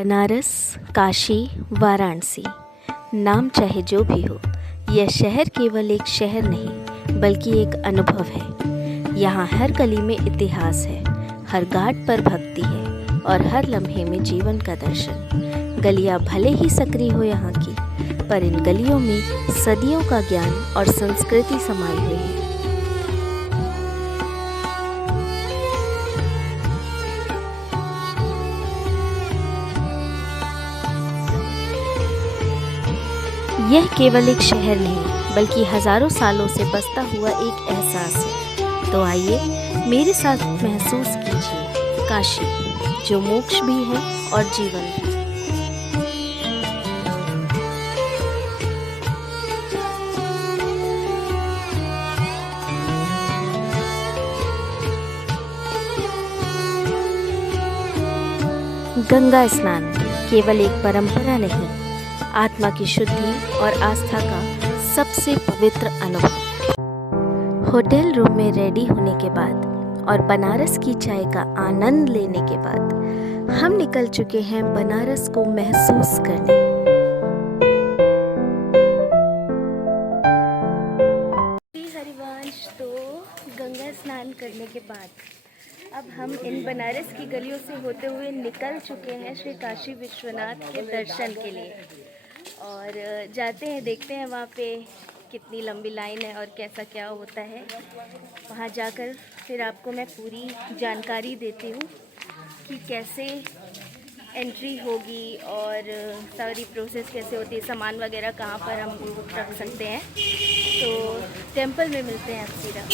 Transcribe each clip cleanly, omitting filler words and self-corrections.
बनारस, काशी, वाराणसी, नाम चाहे जो भी हो, यह शहर केवल एक शहर नहीं बल्कि एक अनुभव है। यहाँ हर गली में इतिहास है, हर घाट पर भक्ति है और हर लम्हे में जीवन का दर्शन। गलियाँ भले ही सकरी हो यहाँ की, पर इन गलियों में सदियों का ज्ञान और संस्कृति समाई हुई है। यह केवल एक शहर नहीं बल्कि हजारों सालों से बसता हुआ एक एहसास है। तो आइए मेरे साथ महसूस कीजिए काशी, जो मोक्ष भी है और जीवन भी। गंगा स्नान केवल एक परंपरा नहीं, आत्मा की शुद्धि और आस्था का सबसे पवित्र अनुभव। होटल रूम में रेडी होने के बाद और बनारस की चाय का आनंद लेने के बाद हम निकल चुके हैं बनारस को महसूस करने। हरिवंश, तो गंगा स्नान करने के बाद अब हम इन बनारस की गलियों से होते हुए निकल चुके हैं श्री काशी विश्वनाथ के दर्शन के लिए। और जाते हैं, देखते हैं वहाँ पे कितनी लंबी लाइन है और कैसा क्या होता है। वहाँ जाकर फिर आपको मैं पूरी जानकारी देती हूँ कि कैसे एंट्री होगी और सारी प्रोसेस कैसे होती है, सामान वगैरह कहाँ पर हम रख सकते हैं। तो टेंपल में मिलते हैं आप सीधा।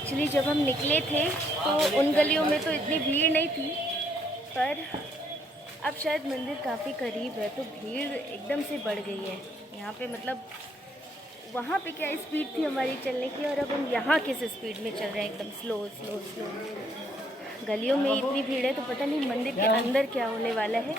एक्चुअली जब हम निकले थे तो उन गलियों में तो इतनी भीड़ नहीं थी, पर अब शायद मंदिर काफ़ी करीब है तो भीड़ एकदम से बढ़ गई है यहाँ पे। मतलब वहाँ पे क्या स्पीड थी हमारी चलने की, और अब हम यहाँ किस स्पीड में चल रहे हैं, एकदम स्लो स्लो स्लो। गलियों में इतनी भीड़ है तो पता नहीं मंदिर के अंदर क्या होने वाला है।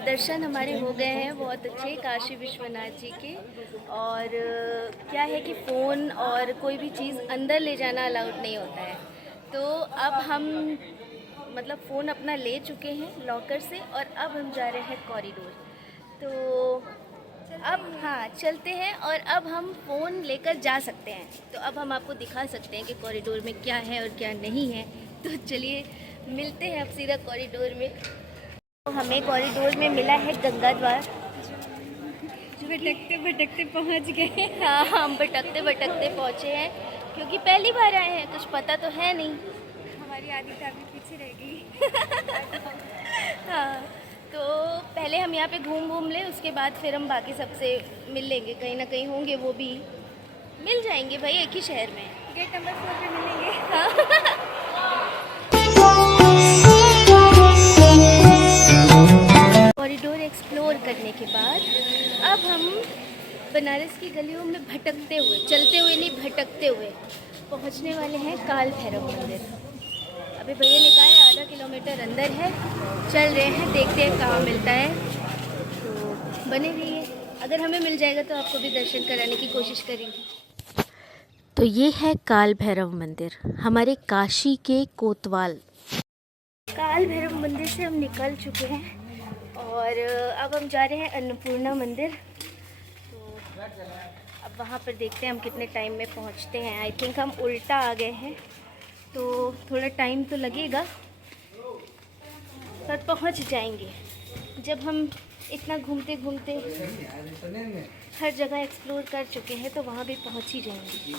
दर्शन हमारे हो गए हैं बहुत अच्छे काशी विश्वनाथ जी के। और क्या है कि फ़ोन और कोई भी चीज़ अंदर ले जाना अलाउड नहीं होता है। तो अब हम मतलब फ़ोन अपना ले चुके हैं लॉकर से और अब हम जा रहे हैं कॉरिडोर। तो अब हाँ चलते हैं और अब हम फ़ोन लेकर जा सकते हैं। तो अब हम आपको दिखा सकते हैं कि कॉरिडोर में क्या है और क्या नहीं है। तो चलिए मिलते हैं अब सीधा कॉरिडोर में। तो हमें कॉरिडोर में मिला है गंगा द्वार। भटकते भटकते पहुंच गए। हाँ, हम भटकते भटकते पहुँचे हैं क्योंकि पहली बार आए हैं, कुछ पता तो है नहीं। हमारी आदि अभी पीछे रह गई। हाँ, तो पहले हम यहाँ पे घूम लें, उसके बाद फिर हम बाकी सबसे मिल लेंगे। कहीं ना कहीं होंगे, वो भी मिल जाएंगे भाई, एक ही शहर में। गेट नंबर 4 पे मिलेंगे। हाँ। कॉरिडोर एक्सप्लोर करने के बाद अब हम बनारस की गलियों में भटकते हुए, चलते हुए नहीं भटकते हुए पहुंचने वाले हैं काल भैरव मंदिर। अभी भैया ने कहा है आधा किलोमीटर अंदर है, चल रहे हैं, देखते हैं कहाँ मिलता है। तो बने रहिए, अगर हमें मिल जाएगा तो आपको भी दर्शन कराने की कोशिश करेंगे। तो ये है काल भैरव मंदिर, हमारे काशी के कोतवाल। काल भैरव मंदिर से हम निकल चुके हैं और अब हम जा रहे हैं अन्नपूर्णा मंदिर। तो अब वहाँ पर देखते हैं हम कितने टाइम में पहुँचते हैं। आई थिंक हम उल्टा आ गए हैं तो थोड़ा टाइम तो लगेगा, पर पहुँच जाएंगे। जब हम इतना घूमते घूमते हर जगह एक्सप्लोर कर चुके हैं तो वहाँ भी पहुँच ही जाएंगे।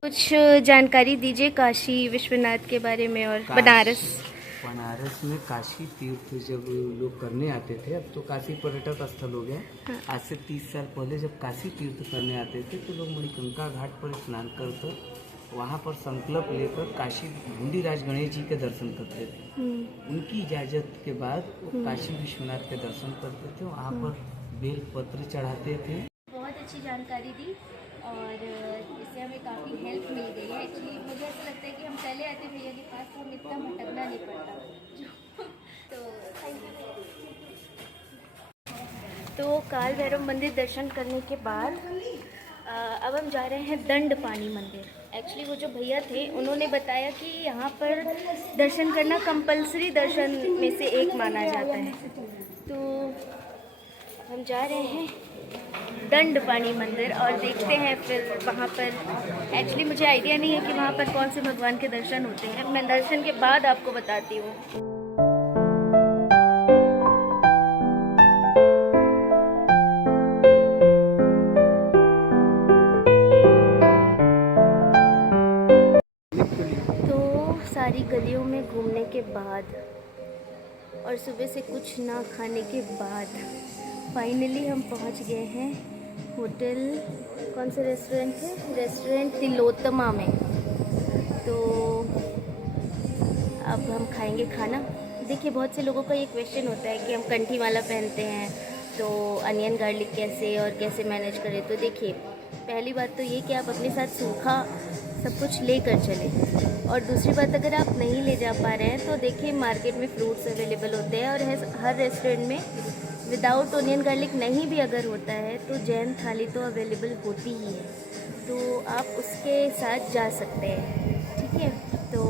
कुछ जानकारी दीजिए काशी विश्वनाथ के बारे में और बनारस में काशी तीर्थ जब लोग करने आते थे, अब तो काशी पर्यटक स्थल हो गया। हाँ। आज से 30 साल पहले जब काशी तीर्थ करने आते थे तो लोग मणिकंका घाट पर स्नान कर वहाँ पर संकल्प लेकर काशी बूंदीराज गणेश जी के दर्शन करते थे। उनकी इजाज़त के बाद वो काशी विश्वनाथ के दर्शन करते थे, वहाँ पर बेल पत्र चढ़ाते थे। बहुत अच्छी जानकारी दी और इससे हमें काफ़ी हेल्प मिल गई है। एक्चुअली मुझे ऐसा लगता है कि हम पहले आते भैया के पास तो हमें इतना भटकना नहीं पड़ता। तो थैंक यू। तो काल भैरव मंदिर दर्शन करने के बाद अब हम जा रहे हैं दंड पानी मंदिर। एक्चुअली वो जो भैया थे उन्होंने बताया कि यहाँ पर दर्शन करना कंपलसरी दर्शन में से एक माना जाता है। तो हम जा रहे हैं दंड पानी मंदिर और देखते हैं फिर वहाँ पर। एक्चुअली मुझे आइडिया नहीं है कि वहाँ पर कौन से भगवान के दर्शन होते हैं, मैं दर्शन के बाद आपको बताती हूँ। सारी गलियों में घूमने के बाद और सुबह से कुछ ना खाने के बाद फाइनली हम पहुंच गए हैं होटल, कौन सा रेस्टोरेंट है, रेस्टोरेंट तिलोत्तमा में। तो अब हम खाएंगे खाना। देखिए बहुत से लोगों का ये क्वेश्चन होता है कि हम कंठी माला पहनते हैं तो अनियन गार्लिक कैसे और कैसे मैनेज करें। तो देखिए पहली बात तो ये कि आप अपने साथ सूखा सब कुछ लेकर चलें, और दूसरी बात अगर आप नहीं ले जा पा रहे हैं तो देखिए मार्केट में फ्रूट्स अवेलेबल होते हैं और हर रेस्टोरेंट में विदाउट ओनियन गार्लिक नहीं भी अगर होता है तो जैन थाली तो अवेलेबल होती ही है, तो आप उसके साथ जा सकते हैं। ठीक है, तो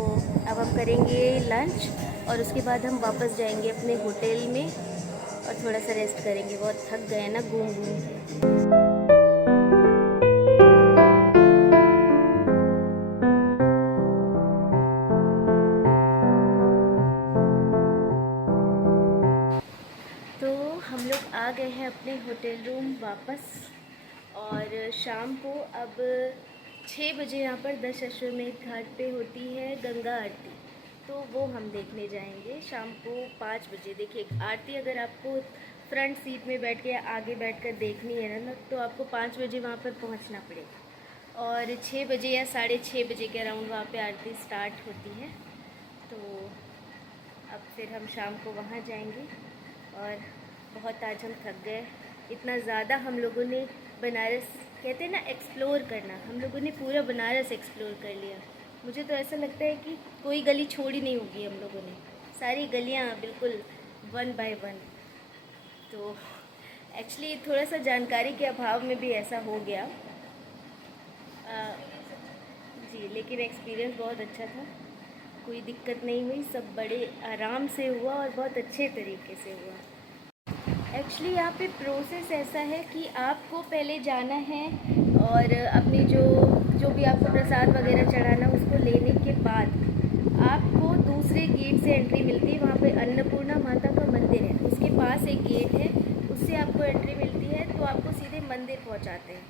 अब हम करेंगे लंच और उसके बाद हम वापस जाएंगे अपने होटल में और थोड़ा सा रेस्ट करेंगे। बहुत थक गए हैं ना घूम घूम के। हम लोग आ गए हैं अपने होटल रूम वापस और शाम को अब 6 बजे यहाँ पर दशाश्वमेध घाट पे होती है गंगा आरती, तो वो हम देखने जाएंगे शाम को 5 बजे। देखिए आरती अगर आपको फ्रंट सीट में बैठ के आगे बैठकर देखनी है ना तो आपको 5 बजे वहाँ पर पहुँचना पड़ेगा और 6 बजे या 6:30 बजे के अराउंड वहाँ पे आरती स्टार्ट होती है। तो अब फिर हम शाम को वहाँ जाएंगे और बहुत आज हम थक गए, इतना ज़्यादा हम लोगों ने बनारस, कहते हैं ना एक्सप्लोर करना, हम लोगों ने पूरा बनारस एक्सप्लोर कर लिया। मुझे तो ऐसा लगता है कि कोई गली छोड़ी नहीं होगी, हम लोगों ने सारी गलियाँ बिल्कुल 1 बाय 1। तो एक्चुअली थोड़ा सा जानकारी के अभाव में भी ऐसा हो गया जी, लेकिन एक्सपीरियंस बहुत अच्छा था, कोई दिक्कत नहीं हुई, सब बड़े आराम से हुआ और बहुत अच्छे तरीके से हुआ। एक्चुअली यहाँ पे प्रोसेस ऐसा है कि आपको पहले जाना है और अपनी जो भी आपको प्रसाद वगैरह चढ़ाना उसको लेने के बाद आपको दूसरे गेट से एंट्री मिलती है। वहाँ पे अन्नपूर्णा माता का मंदिर है, उसके पास एक गेट है, उससे आपको एंट्री मिलती है, तो आपको सीधे मंदिर पहुँचाते हैं।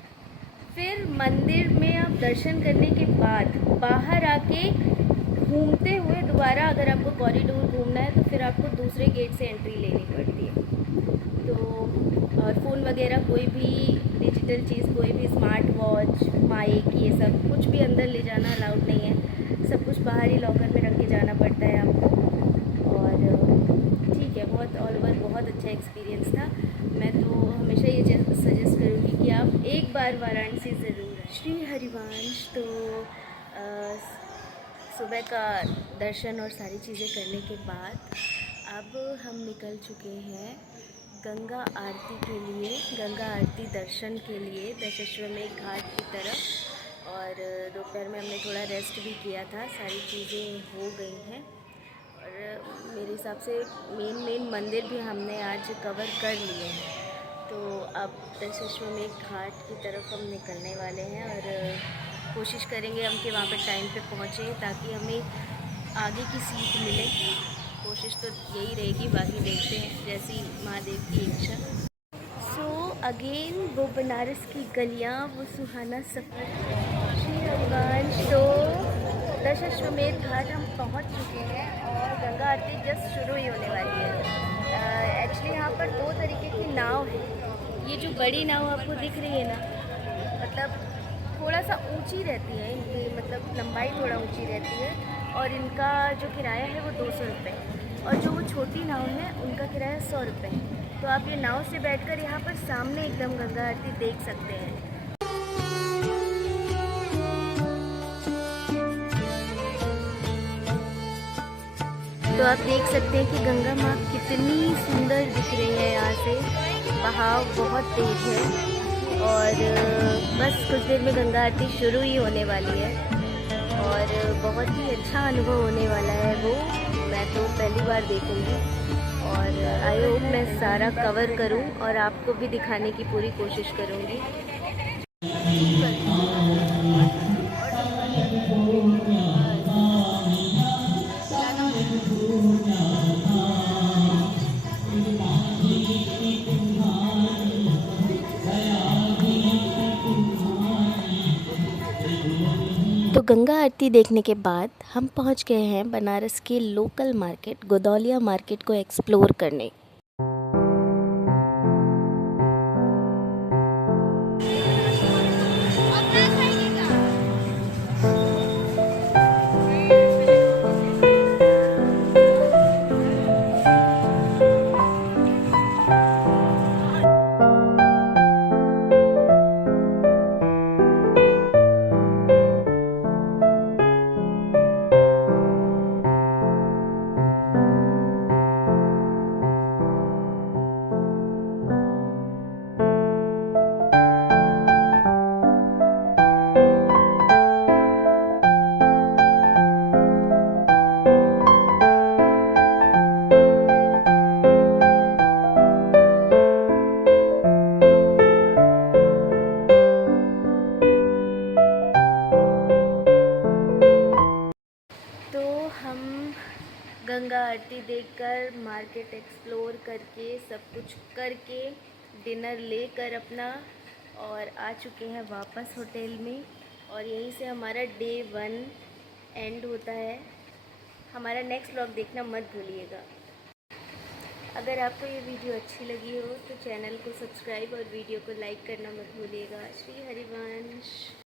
फिर मंदिर में आप दर्शन करने के बाद बाहर आके घूमते हुए दोबारा अगर आपको कॉरिडोर घूमना है तो फिर आपको दूसरे गेट से एंट्री लेनी पड़ती है। तो और फ़ोन वगैरह कोई भी डिजिटल चीज़, कोई भी स्मार्ट वॉच, माइक, ये सब कुछ भी अंदर ले जाना अलाउड नहीं है, सब कुछ बाहर ही लॉकर में रख के जाना पड़ता है आपको। और ठीक है, बहुत ऑल ओवर बहुत अच्छा एक्सपीरियंस था। मैं तो हमेशा ये सजेस्ट करूँगी कि आप एक बार वाराणसी ज़रूर आएं। श्री हरिवंश। तो सुबह का दर्शन और सारी चीज़ें करने के बाद अब हम निकल चुके हैं गंगा आरती के लिए, गंगा आरती दर्शन के लिए दशाश्वमेध घाट की तरफ। और दोपहर में हमने थोड़ा रेस्ट भी किया था, सारी चीज़ें हो गई हैं और मेरे हिसाब से मेन मंदिर भी हमने आज कवर कर लिए हैं। तो अब दशाश्वमेध घाट की तरफ हम निकलने वाले हैं और कोशिश करेंगे हम कि वहाँ पर टाइम पे पहुँचें ताकि हमें आगे की सीट मिले। कोशिश तो यही रहेगी, बाकी देखते हैं जैसी महादेव की इच्छा। सो अगेन वो बनारस की गलियाँ, वो सुहाना सफ़र। श्री हरिवंश। तो दशाश्वमेध घाट हम पहुँच चुके हैं और गंगा आरती जस्ट शुरू ही होने वाली है। एक्चुअली यहाँ पर 2 तरीके की नाव है। ये जो बड़ी नाव आपको दिख रही है ना, मतलब थोड़ा सा ऊंची रहती है, इनकी मतलब लंबाई थोड़ा ऊंची रहती है, और इनका जो किराया है वो 200 रुपये, और जो वो छोटी नाव है उनका किराया 100 रुपये है। तो आप ये नाव से बैठकर यहाँ पर सामने एकदम गंगा आरती देख सकते हैं। तो आप देख सकते हैं कि गंगा माँ कितनी सुंदर दिख रही है यहाँ से। बहाव बहुत तेज है और बस कुछ देर में गंगा आरती शुरू ही होने वाली है और बहुत ही अच्छा अनुभव होने वाला है वो। मैं तो पहली बार देखूंगी और आई होप मैं सारा कवर करूं और आपको भी दिखाने की पूरी कोशिश करूंगी। तो गंगा आरती देखने के बाद हम पहुंच गए हैं बनारस के लोकल मार्केट गोदौलिया मार्केट को एक्सप्लोर करने। गंगा आरती देखकर, मार्केट एक्सप्लोर करके, सब कुछ करके, डिनर लेकर अपना और आ चुके हैं वापस होटल में। और यहीं से हमारा डे 1 एंड होता है। हमारा नेक्स्ट व्लॉग देखना मत भूलिएगा। अगर आपको ये वीडियो अच्छी लगी हो तो चैनल को सब्सक्राइब और वीडियो को लाइक करना मत भूलिएगा। श्री हरिवंश।